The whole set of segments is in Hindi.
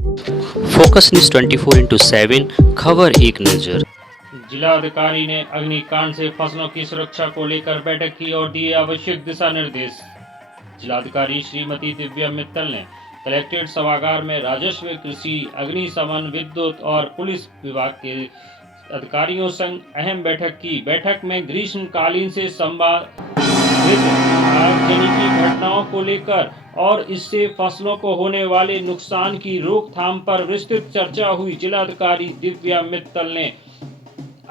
फोकस न्यूज 24/7 खबर एक नजर। जिलाधिकारी ने अग्निकांड से फसलों की सुरक्षा को लेकर बैठक की और दिए आवश्यक दिशा निर्देश। जिलाधिकारी श्रीमती दिव्या मित्तल ने कलेक्ट्रेट सभागार में राजस्व, कृषि, अग्निशमन, विद्युत और पुलिस विभाग के अधिकारियों संग अहम बैठक की। बैठक में ग्रीष्मकालीन से संबंधित आगजनी की घटनाओं को लेकर और इससे फसलों को होने वाले नुकसान की रोकथाम पर विस्तृत चर्चा हुई। जिलाधिकारी दिव्या मित्तल ने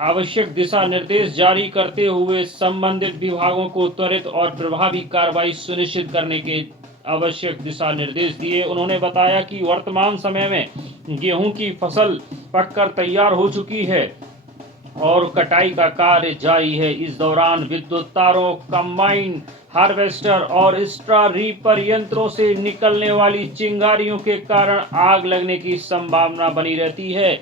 आवश्यक दिशा निर्देश जारी करते हुए संबंधित विभागों को त्वरित और प्रभावी कार्रवाई सुनिश्चित करने के आवश्यक दिशा निर्देश दिए। उन्होंने बताया कि वर्तमान समय में गेहूं की फसल पककर तैयार हो चुकी है और कटाई का कार्य जारी है। इस दौरान विद्युत तारों, कंबाइन हार्वेस्टर और स्ट्रा रीपर यंत्रों से निकलने वाली चिंगारियों के कारण आग लगने की संभावना बनी रहती है।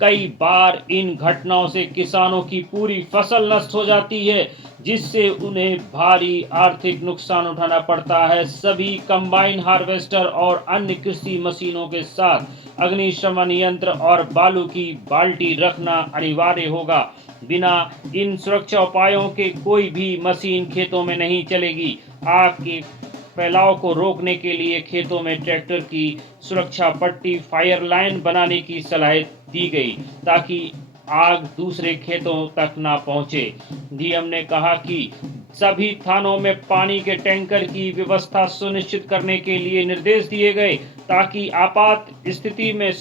कई बार इन घटनाओं से किसानों की पूरी फसल नष्ट हो जाती है, जिससे उन्हें भारी आर्थिक नुकसान उठाना पड़ता है। सभी कंबाइन हार्वेस्टर और अन्य कृषि मशीनों के साथ अग्निशमन यंत्र और बालू की बाल्टी रखना अनिवार्य होगा। बिना इन सुरक्षा उपायों के कोई भी मशीन खेतों में नहीं चलेगी। आग के फैलाव को रोकने के लिए खेतों में ट्रैक्टर की सुरक्षा पट्टी, फायर लाइन बनाने की सलाह दी गई ताकि आग दूसरे खेतों तक ना पहुंचे। डीएम ने कहा कि सभी थानों में पानी के टैंकर की व्यवस्था सुनिश्चित करने के लिए निर्देश दिए गए ताकि आपात स्थिति में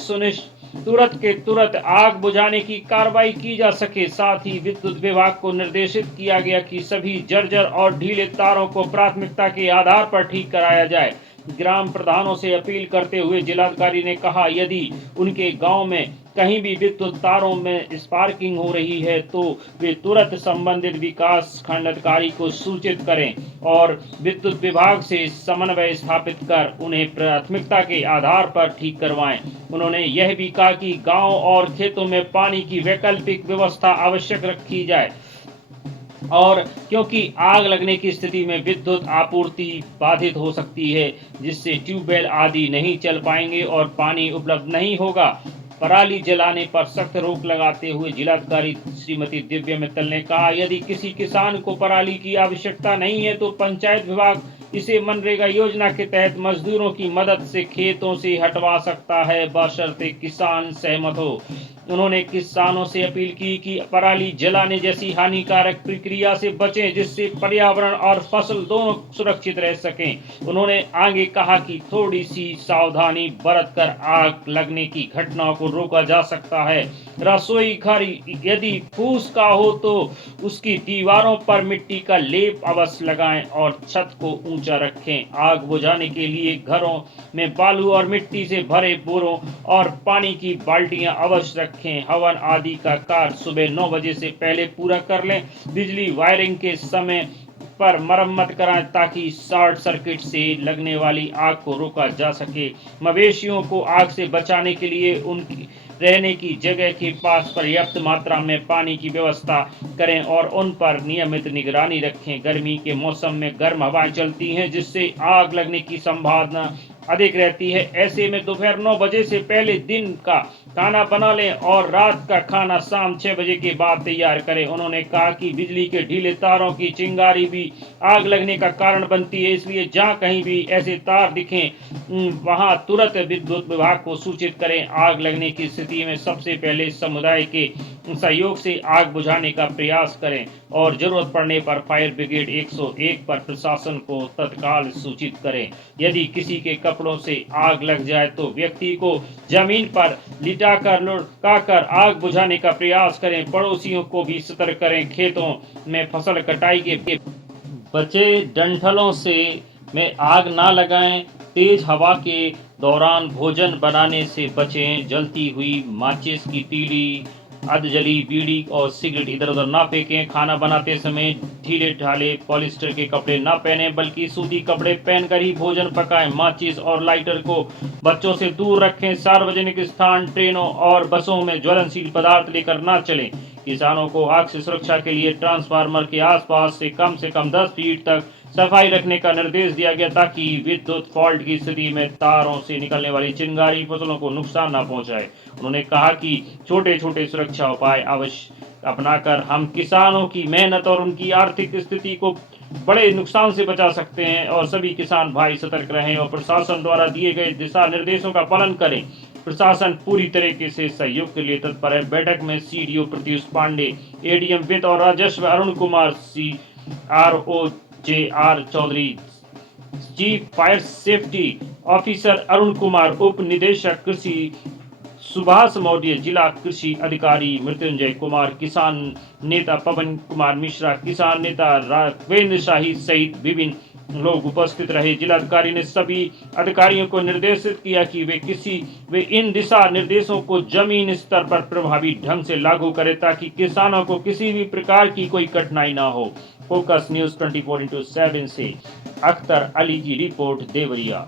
तुरंत के तुरंत आग बुझाने की कार्रवाई की जा सके। साथ ही विद्युत विभाग को निर्देशित किया गया कि सभी जर्जर और ढीले तारों को प्राथमिकता के आधार पर ठीक कराया जाए। ग्राम प्रधानों से अपील करते हुए जिलाधिकारी ने कहा, यदि उनके गांव में कहीं भी विद्युत तारों में स्पार्किंग हो रही है तो वे तुरंत संबंधित विकास खंड अधिकारी को सूचित करें और विद्युत विभाग से समन्वय स्थापित कर उन्हें प्राथमिकता के आधार पर ठीक करवाएं। उन्होंने यह भी कहा कि गांव और खेतों में पानी की वैकल्पिक व्यवस्था आवश्यक रखी जाए और क्योंकि आग लगने की स्थिति में विद्युत आपूर्ति बाधित हो सकती है, जिससे ट्यूबवेल आदि नहीं चल पाएंगे और पानी उपलब्ध नहीं होगा। पराली जलाने पर सख्त रोक लगाते हुए जिलाधिकारी श्रीमती दिव्या मित्तल ने कहा, यदि किसी किसान को पराली की आवश्यकता नहीं है तो पंचायत विभाग इसे मनरेगा योजना के तहत मजदूरों की मदद से खेतों से हटवा सकता है, बशर्ते किसान सहमत हो। उन्होंने किसानों से अपील की कि पराली जलाने जैसी हानिकारक प्रक्रिया से बचें, जिससे पर्यावरण और फसल दोनों सुरक्षित रह सकें। उन्होंने आगे कहा कि थोड़ी सी सावधानी बरतकर आग लगने की घटनाओं को रोका जा सकता है। रसोई घर यदि फूस का हो तो उसकी दीवारों पर मिट्टी का लेप अवश्य लगाएं और छत को ऊंचा रखें। आग बुझाने के लिए घरों में बालू और मिट्टी से भरे बोरों और पानी की बाल्टियां अवश्य रखें। हवन आदि का कार्य सुबह 9 बजे से पहले पूरा कर लें। बिजली वायरिंग के समय पर मरम्मत कराएं ताकि शॉर्ट सर्किट से लगने वाली आग को रोका जा सके। मवेशियों को आग से बचाने के लिए उनकी रहने की जगह के पास पर्याप्त मात्रा में पानी की व्यवस्था करें और उन पर नियमित निगरानी रखें। गर्मी के मौसम में गर्म हवाएं चलती हैं, जिससे आग लगने की संभावना अधिक रहती है। ऐसे में दोपहर 9 बजे से पहले दिन का खाना बना लें और रात का खाना शाम 6 बजे के बाद तैयार करें। उन्होंने कहा कि बिजली के ढीले तारों की चिंगारी भी आग लगने का कारण बनती है, इसलिए जहां कहीं भी ऐसे तार दिखें वहां तुरंत विद्युत विभाग को सूचित करें। आग लगने की स्थिति में सबसे पहले समुदाय के सहयोग से आग बुझाने का प्रयास करें और जरूरत पड़ने पर फायर ब्रिगेड 101 पर प्रशासन को तत्काल सूचित करें। यदि किसी के कपड़ों से आग लग जाए तो व्यक्ति को जमीन पर लिटाकर लुढ़काकर आग बुझाने का प्रयास करें। पड़ोसियों को भी सतर्क करें। खेतों में फसल कटाई के बचे डंठलों से में आग ना लगाएं। तेज हवा के दौरान भोजन बनाने से बचें। जलती हुई माचिस की तीली, अधजली बीड़ी और सिगरेट इधर उधर ना फेंकें। खाना बनाते समय ढीले ढाले पॉलिस्टर के कपड़े ना पहने बल्कि सूती कपड़े पहनकर ही भोजन पकाएं। माचिस और लाइटर को बच्चों से दूर रखें। सार्वजनिक स्थान, ट्रेनों और बसों में ज्वलनशील पदार्थ लेकर ना चलें। किसानों को आग से सुरक्षा के लिए ट्रांसफार्मर के आसपास से कम 10 फीट तक सफाई रखने का निर्देश दिया गया ताकि विद्युत फॉल्ट की स्थिति में तारों से निकलने वाली चिंगारी फसलों को नुकसान न पहुंचाए। उन्होंने कहा कि छोटे छोटे सुरक्षा उपाय अवश्य अपनाकर हम किसानों की मेहनत और उनकी आर्थिक स्थिति को बड़े नुकसान से बचा सकते हैं और सभी किसान भाई सतर्क रहें और प्रशासन द्वारा दिए गए दिशा निर्देशों का पालन करें। प्रशासन पूरी तरीके से सहयोग के लिए तत्पर है। बैठक में सीडीओ प्रत्युष पांडे, एडीएम वित्त और राजस्व Arun Kumar, CRO JR Chaudhary, chief fire safety officer Arun Kumar, उप निदेशक कृषि सुभाष मौर्य, जिला कृषि अधिकारी मृत्युंजय कुमार, किसान नेता पवन कुमार मिश्रा, किसान नेता राघवेंद्र शाही सहित विभिन्न लोग उपस्थित रहे। जिलाधिकारी ने सभी अधिकारियों को निर्देशित किया कि वे इन दिशा निर्देशों को जमीन स्तर पर प्रभावी ढंग से लागू करें ताकि किसानों को किसी भी प्रकार की कोई कठिनाई ना हो। फोकस न्यूज 24/7 से अख्तर अली की रिपोर्ट, देवरिया।